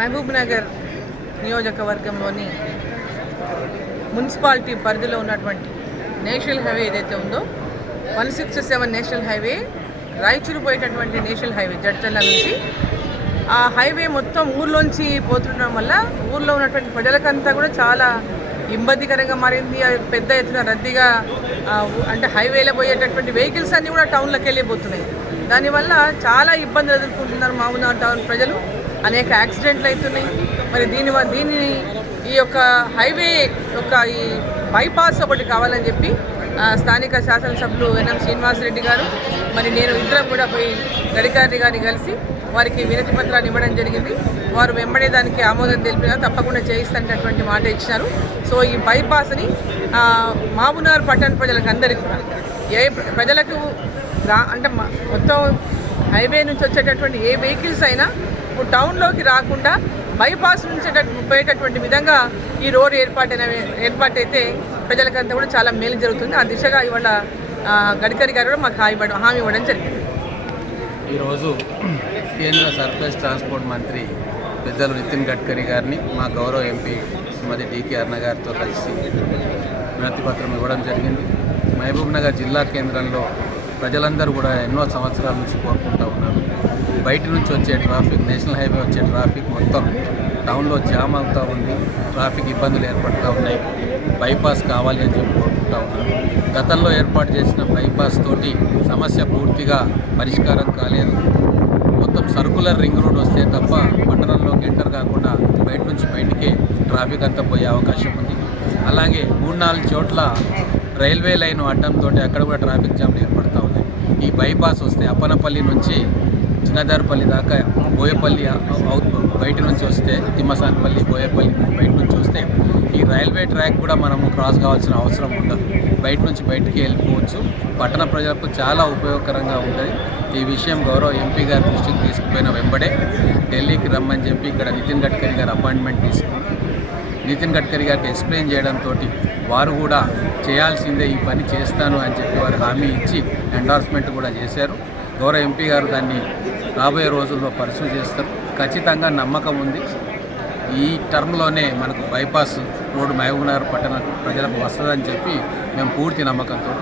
మహబూబ్ నగర్ నియోజకవర్గంలోని మున్సిపాలిటీ పరిధిలో ఉన్నటువంటి నేషనల్ హైవే ఏదైతే ఉందో one six seven national highway Raichur పోయేటటువంటి national highway Jadcherla నుంచి. ఆ హైవే మొత్తం ఊర్లోంచి పోతుండడం వల్ల ఊర్లో ఉన్నటువంటి ప్రజలకంతా కూడా చాలా ఇబ్బందికరంగా మారింది. పెద్ద ఎత్తున రద్దీగా అంటే హైవేలో పోయేటటువంటి వెహికల్స్ అన్నీ కూడా టౌన్లోకి వెళ్ళిపోతున్నాయి. దానివల్ల చాలా ఇబ్బందులు ఎదుర్కొంటున్నారు మామూలు టౌన్ ప్రజలు. అనేక యాక్సిడెంట్లు అవుతున్నాయి మరి దీని దీన్ని ఈ యొక్క హైవే యొక్క ఈ బైపాస్ ఒకటి కావాలని చెప్పి స్థానిక శాసనసభ్యులు ఎన్ఎం శ్రీనివాసరెడ్డి గారు మరి నేను ఇద్దరం కూడా పోయి గడికారి గారిని కలిసి వారికి వినతి పత్రాన్ని ఇవ్వడం జరిగింది. వారు వెంబడే దానికి ఆమోదం తెలిపిన తప్పకుండా చేయిస్తానటువంటి మాట ఇచ్చినారు. సో ఈ బైపాస్ని ఆ, మామునార్ పట్టణ ప్రజలకు అందరికీ కూడా ఏ ప్రజలకు అంటే మొత్తం హైవే నుంచి వచ్చేటటువంటి ఏ వెహికల్స్ అయినా టౌన్లోకి రాకుండా బైపాస్ నుంచి పోయేటటువంటి విధంగా ఈ రోడ్ ఏర్పాటైన ఏర్పాటైతే ప్రజలకంతా కూడా చాలా మేలు జరుగుతుంది. ఆ దిశగా ఇవాళ గడ్కరీ గారు కూడా మాకు హామీ ఇవ్వడం హామీ ఇవ్వడం జరిగింది. ఈరోజు కేంద్ర సర్ఫేస్ ట్రాన్స్పోర్ట్ మంత్రి పెద్దలు నితిన్ గడ్కరీ గారిని మా గౌరవ ఎంపీ శ్రీమతి డికే అర్ణ గారితో కలిసి వినతిపత్రం ఇవ్వడం జరిగింది. మహబూబ్ నగర్ జిల్లా కేంద్రంలో ప్రజలందరూ కూడా ఎన్నో సంవత్సరాల నుంచి కోరుకుంటూ ఉన్నారు. బయట నుంచి వచ్చే ట్రాఫిక్ నేషనల్ హైవే వచ్చే ట్రాఫిక్ మొత్తం టౌన్లో జామ్ అవుతూ ఉంది. ట్రాఫిక్ ఇబ్బందులు ఏర్పడుతూ ఉన్నాయి. బైపాస్ కావాలి అని చెప్పి కోరుకుంటూ ఉన్నారు. గతంలో ఏర్పాటు చేసిన బైపాస్ తోటి సమస్య పూర్తిగా పరిష్కారం కాలేదు. మొత్తం సర్కులర్ రింగ్ రోడ్ వస్తే తప్ప పట్టణంలోకి ఎంటర్ కాకుండా బయట నుంచి బయటికే ట్రాఫిక్ అంతా పోయే అవకాశం ఉంది. అలాగే మూడు నాలుగు చోట్ల రైల్వే లైన్ అడ్డంతో అక్కడ కూడా ట్రాఫిక్ జామ్లు ఏర్పడుతూ ఉన్నాయి బైపాస్ వస్తే అప్పనపల్లి నుంచి చిన్నదారిపల్లి దాకా బోయపల్లి అవుట్ బయట నుంచి వస్తే తిమ్మసానపల్లి బోయపల్లి బయట నుంచి వస్తే ఈ రైల్వే ట్రాక్ కూడా మనము క్రాస్ కావాల్సిన అవసరం ఉండదు. బయట నుంచి బయటికి వెళ్ళిపోవచ్చు. పట్టణ ప్రజలకు చాలా ఉపయోగకరంగా ఉంటుంది. ఈ విషయం గౌరవ ఎంపీ గారి దృష్టికి తీసుకుపోయిన వెంబడే ఢిల్లీకి రమ్మని చెప్పి ఇక్కడ నితిన్ గడ్కరీ గారు అపాయింట్మెంట్ తీసుకున్నారు నితిన్ గడ్కరీ గారికి ఎక్స్ప్లెయిన్ చేయడంతో వారు కూడా చేయాల్సిందే ఈ పని చేస్తాను అని చెప్పి వారు హామీ ఇచ్చి ఎండార్స్మెంట్ కూడా చేశారు. గౌరవ ఎంపీ గారు దాన్ని రాబోయే రోజుల్లో పర్సూ చేస్తారు. ఖచ్చితంగా నమ్మకం ఉంది. ఈ టర్మ్లోనే మనకు బైపాస్ రోడ్డు మహబూబ్నగర్ పట్టణ ప్రజలకు వస్తుందని చెప్పి మేము పూర్తి నమ్మకంతో